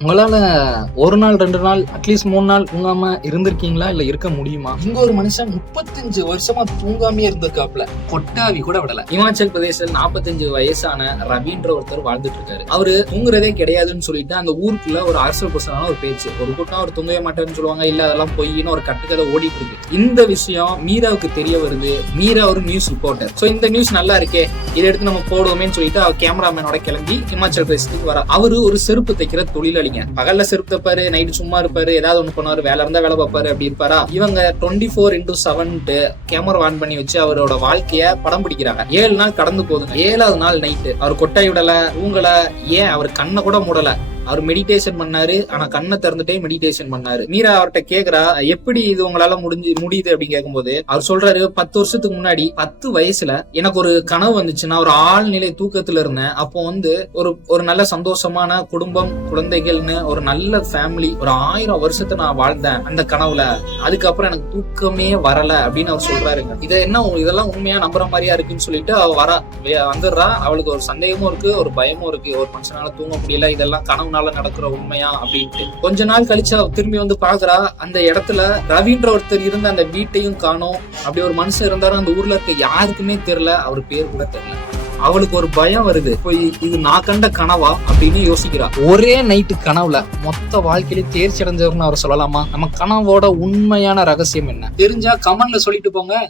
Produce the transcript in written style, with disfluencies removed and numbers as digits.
உங்களால ஒரு நாள் 2 நாள் அட்லீஸ்ட் 3 நாள் தூங்காம இருந்திருக்கீங்களா? இல்ல இருக்க முடியுமா? இங்க ஒரு மனுஷன் 35 வருஷமா தூங்காமே இருந்திருக்காப்ல, கொட்டாவி கூட விடல. இமாச்சல் பிரதேசத்தில் 45 வயசான ரவின்ற ஒருத்தர் வாழ்ந்துட்டு இருக்காரு. அவரு தூங்குறதே கிடையாதுன்னு சொல்லிட்டு அந்த ஊருக்குள்ள ஒரு அரசியல் புசனான ஒரு பேச்சு, ஒரு கூட்டம் அவர் தூங்கவே மாட்டேன்னு சொல்லுவாங்க, இல்ல அதெல்லாம் பொய்ன்னு ஒரு கட்டுக்கதை ஓடிட்டு இருக்கு. இந்த விஷயம் மீராவுக்கு தெரிய வருது. மீரா ஒரு நியூஸ் ரிப்போர்ட்டர். சோ இந்த நியூஸ் நல்லா இருக்கே, இதை எடுத்து நம்ம போடுவோமேன்னு சொல்லிட்டு அவர் கேமராமேனோட கிளம்பி இமாச்சல் பிரதேசத்துக்கு வர. அவரு ஒரு செருப்பு தைக்கிற தொழிலாளிங்க. பகல்ல செருப்பு தைப்பாரு, நைட்டு சும்மா இருப்பாரு, ஏதாவது ஒண்ணு பண்ணுவாரு, வேலை இருந்தா வேலை பார்ப்பாரு, அப்படி இருப்பாரா. இவங்க 24x7 கேமரா ஆன் பண்ணி வச்சு அவரோட வாழ்க்கைய படம் பிடிக்கிறாங்க. 7 நாள் கடந்து போகுதுங்க. 7வது நாள் நைட்டு அவர் கொட்டாய் விடல, தூங்கல, ஏன் அவர் கண்ணை கூட மூடல. அவர் மெடிடேஷன் பண்ணாரு, ஆனா கண்ணை திறந்துட்டே மெடிடேஷன் பண்ணாரு. மீரா அவர்கிட்ட கேக்குறா, எப்படி இது உங்களால முடியுது அப்படின்னு கேட்கும்போது அவர் சொல்றாரு, 10 வருஷத்துக்கு முன்னாடி 10 வயசுல எனக்கு ஒரு கனவு வந்துச்சு. நான் ஒரு ஆழ்நிலை தூக்கத்துல இருந்தேன். அப்போ ஒரு நல்ல சந்தோஷமான குடும்பம், குழந்தைகள்னு ஒரு நல்ல ஃபேமிலி, ஒரு 1000 வருஷத்தை நான் வாழ்ந்தேன் அந்த கனவுல. அதுக்கப்புறம் எனக்கு தூக்கமே வரல அப்படின்னு அவர் சொல்றாருங்க. இதெல்லாம் உண்மையா நம்புற மாதிரியா இருக்குன்னு சொல்லிட்டு அவ வந்துடுறா. அவளுக்கு ஒரு சந்தேகமும் இருக்கு, ஒரு பயமும் இருக்கு. ஒரு மனுஷனால தூங்க முடியல, இதெல்லாம் கனவு நடக்கிற உண்மையா அப்படின்ட்டு. கொஞ்ச நாள் கழிச்சு திரும்பி வந்து பாக்குறா, அந்த இடத்துல ரவின்ற ஒருத்தர் இருந்த அந்த வீட்டையும் காணோம். அப்படி ஒரு மனுஷன் இருந்தாரு, அந்த ஊர்ல இருக்க யாருக்குமே தெரியல, அவர் பேர் கூட தெரியல. அவளுக்கு ஒரு பயம் வருது, போய் இது நான் கண்ட கனவா அப்படின்னு யோசிக்கிறா. ஒரே நைட்டு கனவுல மொத்த வாழ்க்கையில தேர்ச்சி அடைஞ்சவர்னு அவர் சொல்லலாமா? நம்ம கனவோட உண்மையான ரகசியம் என்ன தெரிஞ்சா கமெண்ட்ல சொல்லிட்டு போங்க.